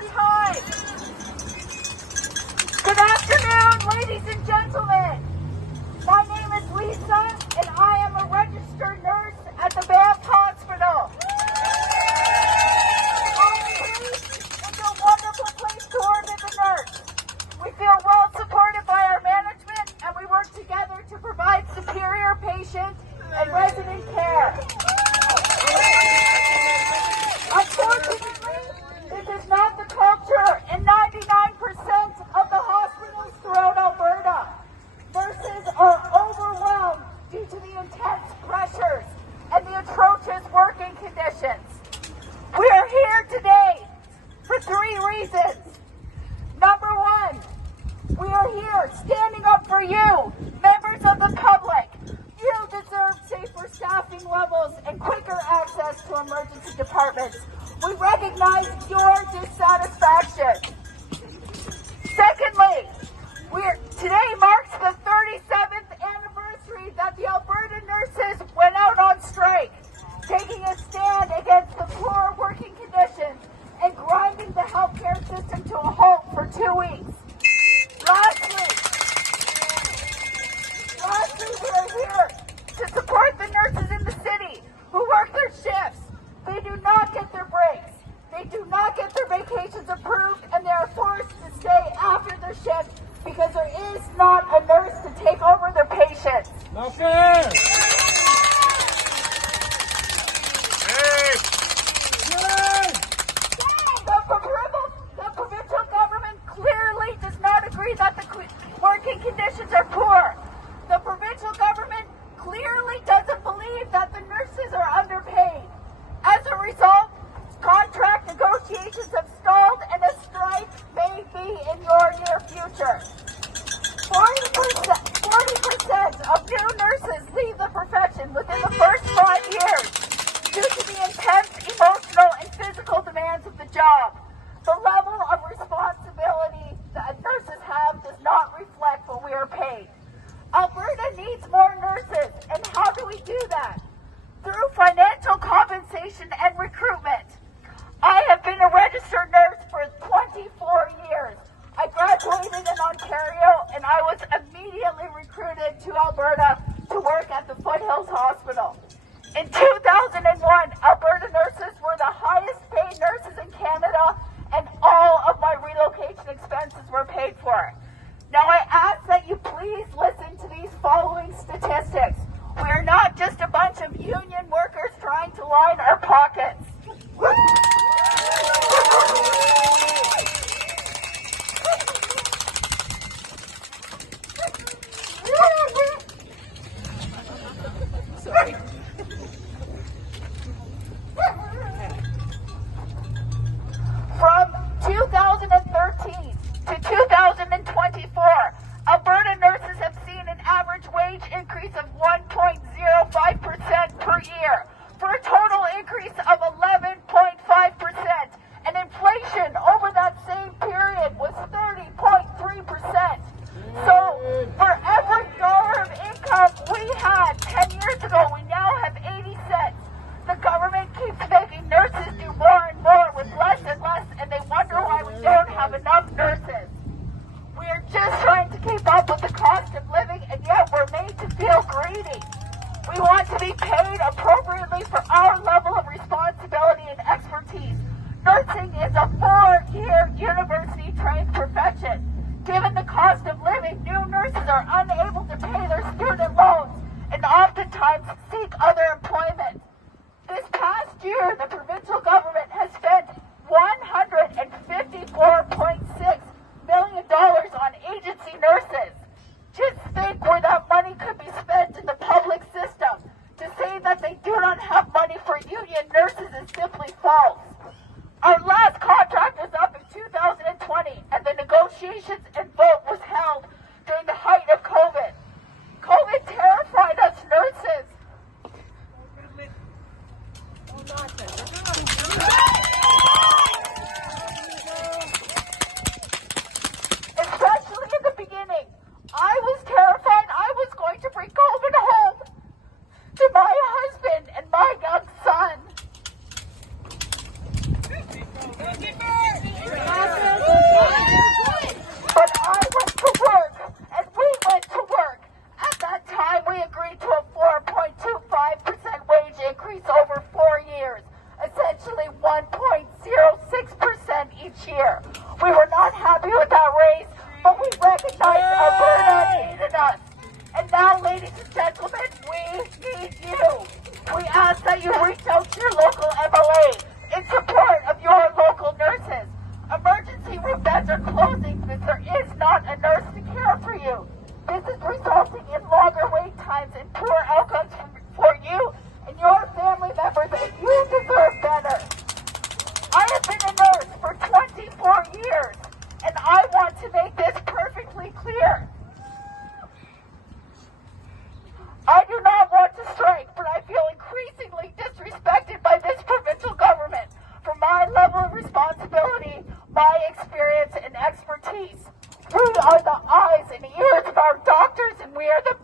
your time. Good afternoon, ladies and gentlemen. My name is Lisa, and I am a registered nurse at the Banff Hospital. It's a wonderful place to work as a nurse. We feel well supported by our management, and we work together to provide superior patient and resident care. Unfortunately, this is not the culture in 99% of the hospitals throughout Alberta. Nurses are overwhelmed due to the intense pressures and the atrocious working conditions. We are here today for 3 reasons. Number 1, we are here standing up for you, members of the public. You deserve safer staffing levels and quicker access to emergency departments. We recognize your dissatisfaction. Secondly, today marks the 37th anniversary that the Alberta nurses went out on strike, taking a stand against the poor working conditions and grinding the healthcare system to a halt for 2 weeks. Lastly, we are here to support the nurses in the city who work their shifts. They do not get their breaks. They do not get their vacations approved, and they are forced to stay after their shift because there is not a nurse to take over their patients. Not fair! The provincial government clearly does not agree that the working conditions are poor. The provincial government clearly doesn't believe that the nurses are underpaid. As a result, contract negotiations have stalled and a strike may be in your near future. 40% of new nurses leave the profession within the first 5 years due to the intense emotional and physical demands of the job. The level of responsibility that nurses have does not reflect what we are paid. Alberta needs more nurses, and how do we do that? Through financial compensation and recruitment. I have been a registered nurse for 24 years. I graduated in Ontario, and I was immediately recruited to Alberta to work at the Foothills Hospital. In 2001, Alberta nurses were the highest paid nurses in Canada, and all of my relocation expenses were paid for. Now I ask that you please listen to these following statistics. We are not just a bunch of union workers trying to line our pockets. Sorry. From 2013 to 2024, Alberta nurses have seen an average wage increase of 1.05% per year, for a total increase of 11.5%, and inflation over that same period was 30.3%. So, for every dollar of income we had 10 years ago, we now have 80 cents. The government keeps making nurses do more and more with less and less, and they wonder why we don't have enough nurses. We are just trying to keep up with the cost of living, and yet we're made to feel greedy. We want to be paid appropriately for our level of responsibility and expertise. Nursing is a 4-year university-trained profession. Given the cost of living, new nurses are unable to pay their student loans and oftentimes seek other employment. This past year, the provincial government has spent $154.6 million on agency nurses. Just think where that money could be spent in the public system. To say that they do not have money for union nurses is simply false. Our last contract was up in 2020, and the negotiations and vote was held during the height of COVID. COVID terrified us nurses. Especially in the beginning. I was terrified I was going to bring COVID home to my husband and my young son. my experience and expertise. We are the eyes and ears of our doctors, and we are the